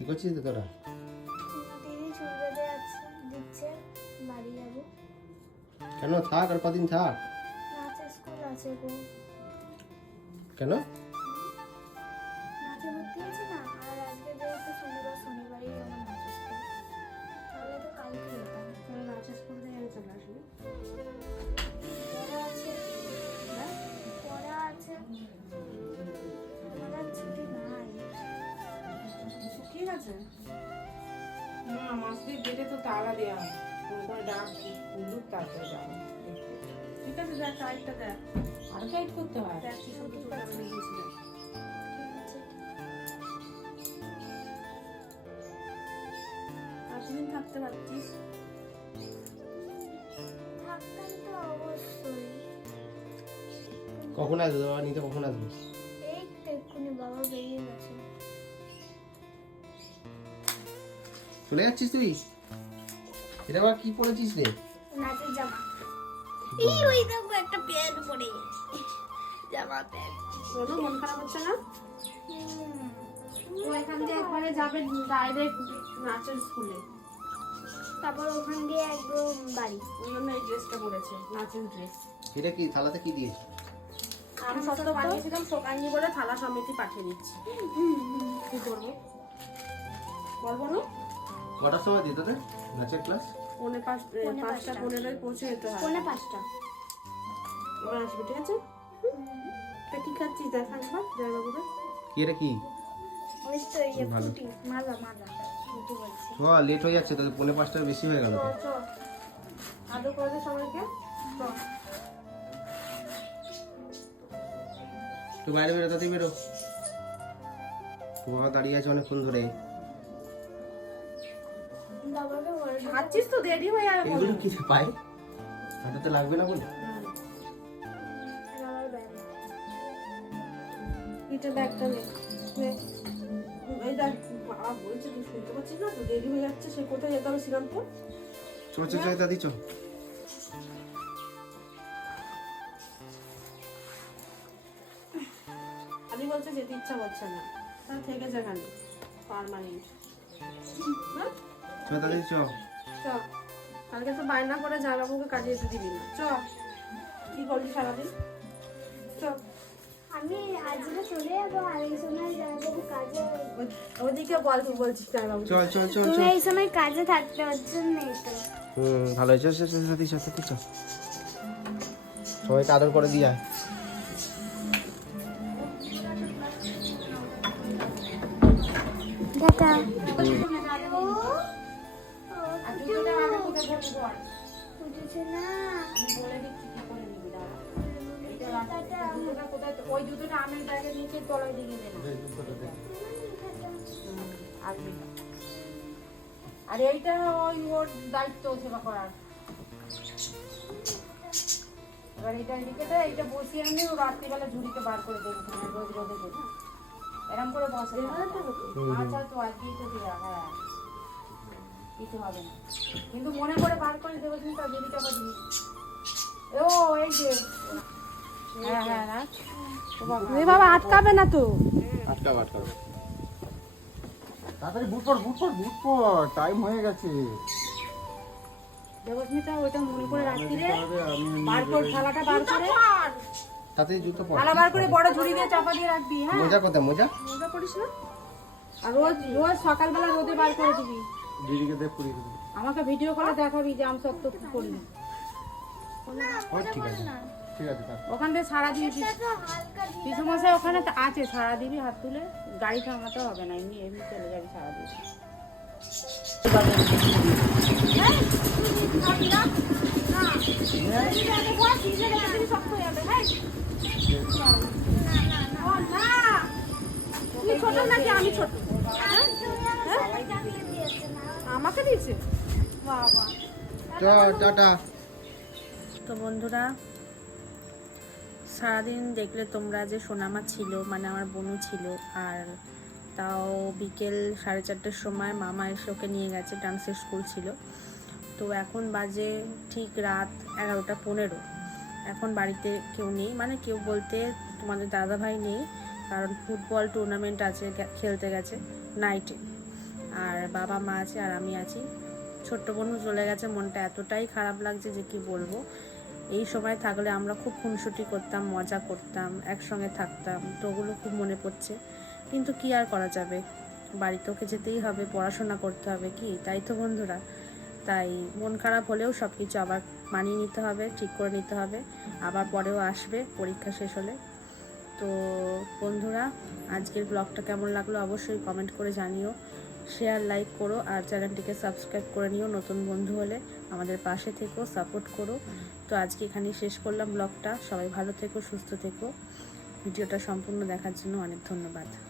কি করছিস তোরা? দিদি চুল বেঁধে দিচ্ছে, বাড়ি যাবো। কেন থাক, আর কদিন থাক। নাচের স্কুল আছে গো। কেন? নাচে ভর্তি আছে না, আর আজকে যেহেতু শনিবারই আমার নাচের স্কুল, তাহলে তো কালকে যেতাম। তাহলে নাচের স্কুল থেকে চলে আসবি। পড়া আছে, পড়া আছে, আমার আর ছুটি নাই। ঠিক আছে, না মাসে গেটে তো তালা দেওয়া, ফোন করে ডাক বলুক, তারপরে যাবো। ঠিক আছে, দেখ টাইটটা দেখ, আরো টাইট করতে হয়। দেখ কি ছোট ছোট করে গিয়েছিল। কতদিন থাকতে পারছিস? থাকতাম তো অবশ্যই। কখন আসবে বাবা নিতে? কখন আসবে? এই তো এক্ষুনি বাবা বেরিয়ে গেছে। চলে যাচ্ছিস তুই? এটা আবার কি পরেছিস রে? নাচের জামা। এই ওই দেখো একটা প্যান্ট পরে, জামা প্যান্ট। বলো, মন খারাপ হচ্ছে না? ও এখান দিয়ে একবারে যাবে ডাইরেক্ট নাচের স্কুলে, তারপর ওখান দিয়ে একদম বাড়ি। ওই জন্য এই ড্রেসটা পরেছে, নাচের ড্রেস। এটা কি থালাতে কি দিয়েছে? আমি সত্য বানিয়েছিলাম, শোকাননি বলে থালা সমিতি পাঠিয়ে দিচ্ছি। কি করবো বলবো না? কটার সময় দিই তোদের নাচের ক্লাস? 5:15 পৌঁছে যেতে হয়। 4:45। এবার আসবে, ঠিক আছে? তা কি খাচ্ছিস দেখা একবার জয়বাবুদের। কি এটা কি? ওই তো এই যে ভালো। ফুটি, মাজা ফুটি বলছি। লেট হয়ে যাচ্ছে, তাহলে 4:45 বেশি হয়ে গেল। চ আদৌ করে দে সবাইকে। চ তুই বাইরে বেরো, তাড়াতাড়ি বেরো। বাবা দাঁড়িয়ে আছে অনেকক্ষণ ধরে। বাবাকে বলে দিতে খাচ্ছিস তো, দেরি হয়ে যাবে। এগুলো কি রে পাই? হাঁটাতে লাগবে না বলে? বাবার ব্যাগ। এটা ব্যাগটা নে। এই দেখ, বাবা বলছে তুই শুনতে পাচ্ছিস না তো, দেরি হয়ে যাচ্ছে। সে কোথায় যেতে হবে? শ্রীরামপুর। চল চল চল দাদি চল। আমি বলছে যেতে ইচ্ছা করছে না, তাহলে থেকে যেখানে পার্মানেন্ট। চল দাদি চল। চ কালকে তো বায়না করে জামাইবাবুকে কাজে যেতে দিবি না। চ কি করলি সারাদিন? চ আমি আজকে চলে যাবো, আর এই সময় যাবো কাজে। ওদিকে বল, তুই বলছিস জামাইবাবু। চল চল চল তুমি চল। এই সময় কাজে থাকতে হচ্ছে না তো। ভালো হয়েছে। চল চল দাদি চল দাদি চল। সবাইকে আদর করে দিয়ে আয়। টাটা। আর দুটোটা আগে কোথায় বলবি বল। উঠেছে না। আমি বলে দিচ্ছি কি করে নিবি, দাঁড়া। দুটোটা কোথায়? ওই দুটোটা আমের ব্যাগের নিচে তলায় দিকে দে না। আসবি। আর এইটা ওর দায়িত্ব সেবা করার। এবার এটা লিখে দে, এইটা বসিয়ে আনে, ও রাত্রিবেলা ঝুড়িতে বার করে দেবে, রোজ রোদে দেবে। এরকম করে বসে। আচ্ছা তো আজকেই তো দেওয়া, হ্যাঁ কিছু হবে না, কিন্তু মনে করে বার করে দেবো। কিন্তু ঝুড়িটা বাদিবি। ও এই যে, হ্যাঁ হ্যাঁ রাখ। বাবা আটকাবে না তো। আটকাও আটকাও। তাড়াতাড়ি বুট পর বুট পর বুট পর, টাইম হয়ে গেছে। দেবস্মিতা ওইটা মনে করে রাখবি রে। বার কর, থালাটা বার করে, তাড়াতাড়ি জুতো পর। থালা বার করে বড় ঝুড়ি দিয়ে চাপা দিয়ে রাখবি। হ্যাঁ মোজা কোথায়? মোজা মজা করিস না। আর রোজ রোজ সকালবেলা রোদে বার করে দিবি। দিদিকে দে পুরি দিবি। আমাকে ভিডিও কলে দেখাবি যে আমি সত্য কি করলি। ঠিক আছে ঠিক আছে থাক। ওখান থেকে সারা দিবি। পিসমশাই ওখানে তো আছে, সারা দিবি হাত তুলে। গাড়ি থামাতে হবে না, এমনি এমনি চলে যাবি সারা দিবি। তুই ছোট নাকি আমি ছোট? আমাকে দিয়েছে বাবা। টাটা। তো বন্ধুরা, সারাদিন দেখলে তোমরা যে সোনামা ছিল, মানে আমার বোনও ছিল। আর তাও বিকেল 4:30টার সময় মামা এসে ওকে নিয়ে গেছে, ডান্সের স্কুল ছিল। তো এখন বাজে ঠিক রাত 11:15। এখন বাড়িতে কেউ নেই, মানে কেউ বলতে তোমাদের দাদাভাই নেই, কারণ ফুটবল টুর্নামেন্ট আছে, খেলতে গেছে নাইটে। আর বাবা মা আছে আর আমি আছি। ছোট্ট বোনও চলে গেছে, মনটা এতটাই খারাপ লাগছে যে কি বলবো। এই সময় থাকলে আমরা খুব খুনসুটি করতাম, মজা করতাম, একসঙ্গে থাকতাম, তো ওগুলো খুব মনে পড়ছে। কিন্তু কি আর করা যাবে, বাড়িতে ওকে যেতেই হবে, পড়াশোনা করতে হবে, কি তাই তো বন্ধুরা। তাই মন খারাপ হলেও সব কিছু আবার মানিয়ে নিতে হবে, ঠিক করে নিতে হবে, আবার পরেও আসবে পরীক্ষা শেষ হলে। তো বন্ধুরা, আজকের ব্লগটা কেমন লাগলো অবশ্যই কমেন্ট করে জানিও, শেয়ার লাইক করো, আর চ্যানেলটিকে সাবস্ক্রাইব করে নিও। নতুন বন্ধু হলে আমাদের পাশে থেকো, সাপোর্ট করো। তো আজকে এখানেই শেষ করলাম ব্লগটা। সবাই ভালো থেকো, সুস্থ থেকো। ভিডিওটা সম্পূর্ণ দেখার জন্য অনেক ধন্যবাদ।